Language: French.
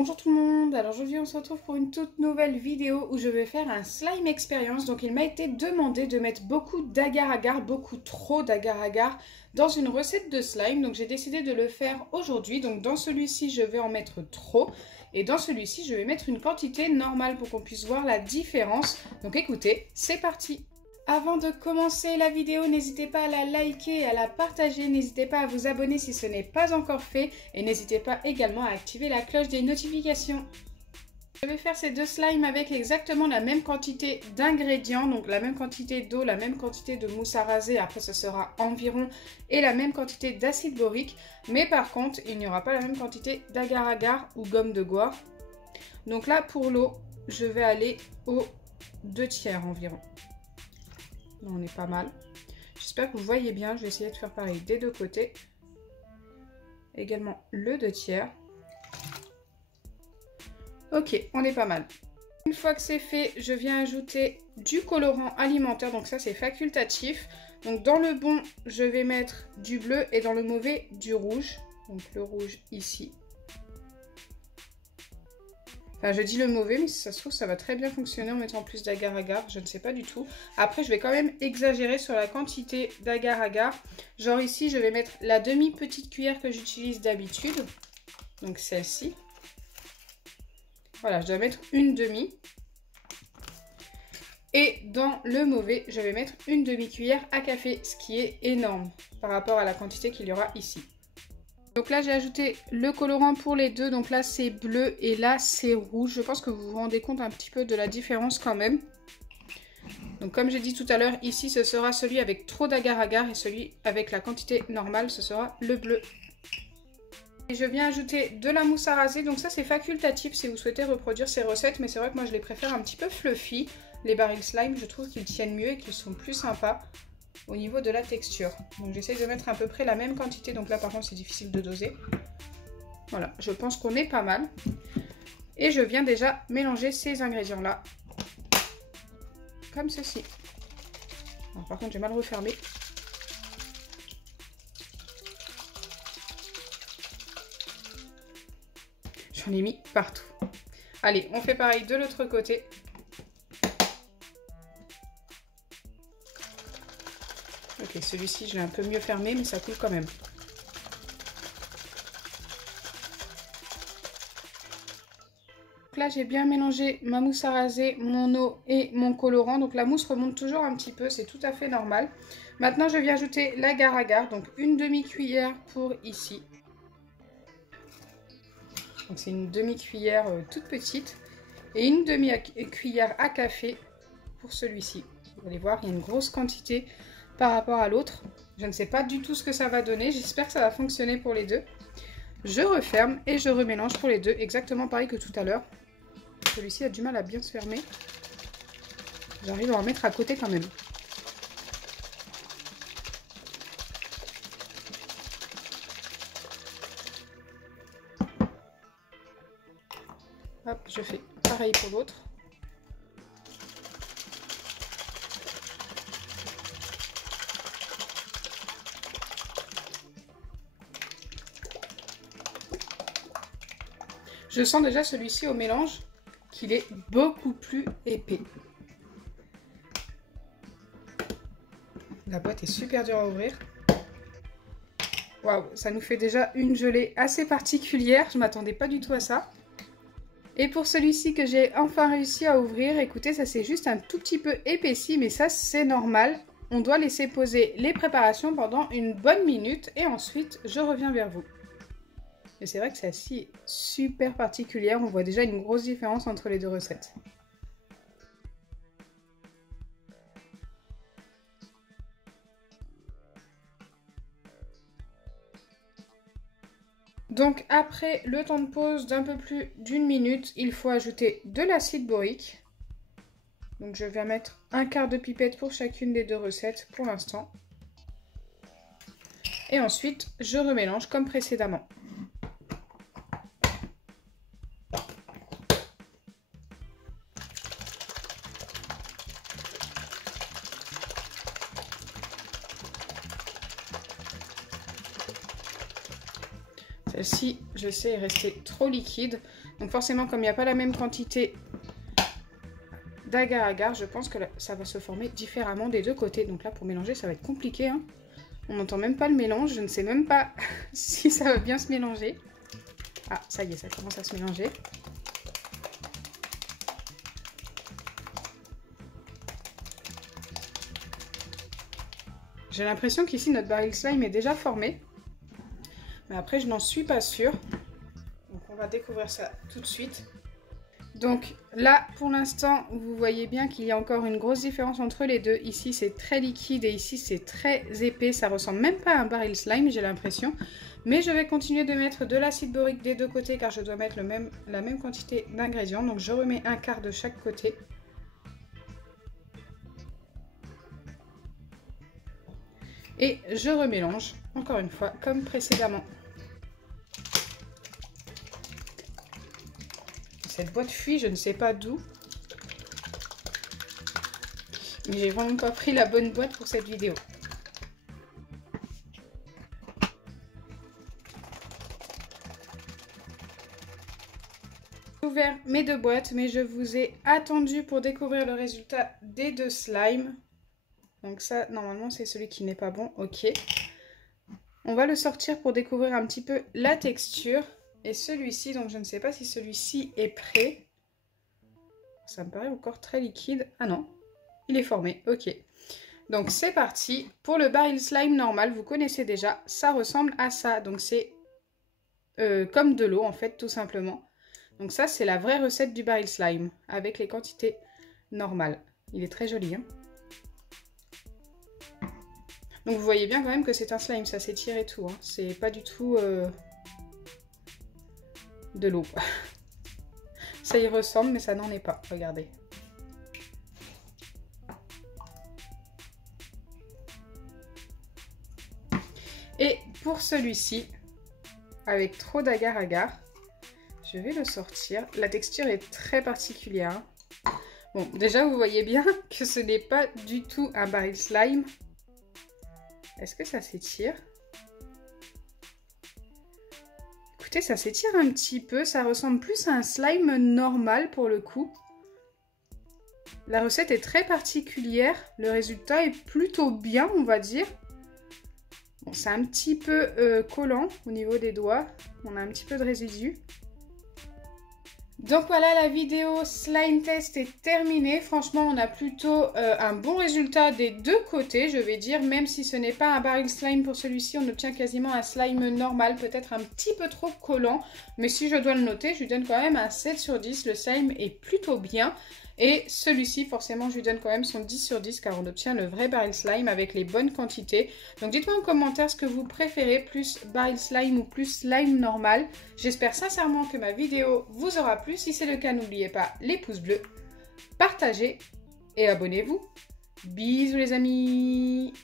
Bonjour tout le monde, alors aujourd'hui on se retrouve pour une toute nouvelle vidéo où je vais faire un slime expérience. Donc il m'a été demandé de mettre beaucoup d'agar-agar, beaucoup trop d'agar-agar dans une recette de slime. Donc j'ai décidé de le faire aujourd'hui. Donc dans celui-ci je vais en mettre trop et dans celui-ci je vais mettre une quantité normale pour qu'on puisse voir la différence. Donc écoutez, c'est parti! Avant de commencer la vidéo, n'hésitez pas à la liker et à la partager. N'hésitez pas à vous abonner si ce n'est pas encore fait. Et n'hésitez pas également à activer la cloche des notifications. Je vais faire ces deux slimes avec exactement la même quantité d'ingrédients. Donc la même quantité d'eau, la même quantité de mousse à raser. Après ce sera environ. Et la même quantité d'acide borique. Mais par contre, il n'y aura pas la même quantité d'agar-agar ou gomme de goire. Donc là, pour l'eau, je vais aller aux 2/3 environ. On est pas mal. J'espère que vous voyez bien. Je vais essayer de faire pareil des deux côtés. Également le 2/3. Ok, on est pas mal. Une fois que c'est fait, je viens ajouter du colorant alimentaire. Donc ça, c'est facultatif. Donc dans le bon, je vais mettre du bleu et dans le mauvais, du rouge. Donc le rouge ici. Enfin, je dis le mauvais, mais si ça se trouve, ça va très bien fonctionner en mettant plus d'agar-agar. Je ne sais pas du tout. Après, je vais quand même exagérer sur la quantité d'agar-agar. Genre ici, je vais mettre la demi-petite cuillère que j'utilise d'habitude. Donc celle-ci. Voilà, je dois mettre une demi. Et dans le mauvais, je vais mettre une demi-cuillère à café, ce qui est énorme par rapport à la quantité qu'il y aura ici. Donc là j'ai ajouté le colorant pour les deux, donc là c'est bleu et là c'est rouge. Je pense que vous vous rendez compte un petit peu de la différence quand même. Donc comme j'ai dit tout à l'heure, ici ce sera celui avec trop d'agar-agar et celui avec la quantité normale, ce sera le bleu. Et je viens ajouter de la mousse à raser, donc ça c'est facultatif si vous souhaitez reproduire ces recettes, mais c'est vrai que moi je les préfère un petit peu fluffy. Les barils slime, je trouve qu'ils tiennent mieux et qu'ils sont plus sympas au niveau de la texture. Donc j'essaie de mettre à peu près la même quantité, donc là par contre c'est difficile de doser. Voilà, je pense qu'on est pas mal. Et je viens déjà mélanger ces ingrédients là, comme ceci. Alors, par contre j'ai mal refermé. J'en ai mis partout. Allez, on fait pareil de l'autre côté. Ok, celui-ci, je l'ai un peu mieux fermé, mais ça coule quand même. Donc là, j'ai bien mélangé ma mousse à raser, mon eau et mon colorant. Donc la mousse remonte toujours un petit peu, c'est tout à fait normal. Maintenant, je viens ajouter l'agar-agar, donc une demi-cuillère pour ici. Donc c'est une demi-cuillère toute petite. Et une demi-cuillère à café pour celui-ci. Vous allez voir, il y a une grosse quantité par rapport à l'autre. Je ne sais pas du tout ce que ça va donner. J'espère que ça va fonctionner pour les deux. Je referme et je remélange pour les deux. Exactement pareil que tout à l'heure. Celui-ci a du mal à bien se fermer. J'arrive à en mettre à côté quand même. Hop, je fais pareil pour l'autre. Je sens déjà celui-ci au mélange qu'il est beaucoup plus épais. La boîte est super dure à ouvrir. Waouh, ça nous fait déjà une gelée assez particulière. Je ne m'attendais pas du tout à ça. Et pour celui-ci que j'ai enfin réussi à ouvrir, écoutez, ça c'est juste un tout petit peu épaissi, mais ça c'est normal. On doit laisser poser les préparations pendant une bonne minute et ensuite je reviens vers vous. Et c'est vrai que celle-ci est super particulière, on voit déjà une grosse différence entre les deux recettes. Donc après le temps de pause d'un peu plus d'une minute, il faut ajouter de l'acide borique. Donc je vais mettre un quart de pipette pour chacune des deux recettes pour l'instant. Et ensuite je remélange comme précédemment. Celle-ci, je sais, est restée trop liquide. Donc forcément, comme il n'y a pas la même quantité d'agar-agar, je pense que ça va se former différemment des deux côtés. Donc là, pour mélanger, ça va être compliqué, hein. On n'entend même pas le mélange. Je ne sais même pas si ça va bien se mélanger. Ah, ça y est, ça commence à se mélanger. J'ai l'impression qu'ici, notre baril slime est déjà formé. Mais après, je n'en suis pas sûre. Donc, on va découvrir ça tout de suite. Donc là, pour l'instant, vous voyez bien qu'il y a encore une grosse différence entre les deux. Ici, c'est très liquide et ici, c'est très épais. Ça ressemble même pas à un baril slime, j'ai l'impression. Mais je vais continuer de mettre de l'acide borique des deux côtés car je dois mettre la même quantité d'ingrédients. Donc je remets un quart de chaque côté. Et je remélange, encore une fois, comme précédemment. Cette boîte fuit, je ne sais pas d'où. Mais j'ai vraiment pas pris la bonne boîte pour cette vidéo. J'ai ouvert mes deux boîtes, mais je vous ai attendu pour découvrir le résultat des deux slimes. Donc ça, normalement, c'est celui qui n'est pas bon. Ok. On va le sortir pour découvrir un petit peu la texture. Et celui-ci, donc je ne sais pas si celui-ci est prêt. Ça me paraît encore très liquide. Ah non, il est formé, ok. Donc c'est parti. Pour le baril slime normal, vous connaissez déjà, ça ressemble à ça. Donc c'est comme de l'eau en fait, tout simplement. Donc ça, c'est la vraie recette du baril slime, avec les quantités normales. Il est très joli, hein. Donc vous voyez bien quand même que c'est un slime, ça s'étire et tout, hein. C'est pas du tout... de l'eau. Ça y ressemble, mais ça n'en est pas. Regardez. Et pour celui-ci, avec trop d'agar-agar, je vais le sortir. La texture est très particulière. Bon, déjà, vous voyez bien que ce n'est pas du tout un baril slime. Est-ce que ça s'étire ? Écoutez, ça s'étire un petit peu, ça ressemble plus à un slime normal pour le coup. La recette est très particulière, le résultat est plutôt bien, on va dire. Bon, c'est un petit peu collant au niveau des doigts, on a un petit peu de résidus. Donc voilà, la vidéo slime test est terminée. Franchement, on a plutôt un bon résultat des deux côtés, je vais dire. Même si ce n'est pas un baril slime pour celui-ci, on obtient quasiment un slime normal, peut-être un petit peu trop collant. Mais si je dois le noter, je lui donne quand même un 7 sur 10. Le slime est plutôt bien. Et celui-ci, forcément, je lui donne quand même son 10 sur 10 car on obtient le vrai baril slime avec les bonnes quantités. Donc dites-moi en commentaire ce que vous préférez, plus baril slime ou plus slime normal. J'espère sincèrement que ma vidéo vous aura plu. Si c'est le cas, n'oubliez pas les pouces bleus, partagez et abonnez-vous. Bisous les amis!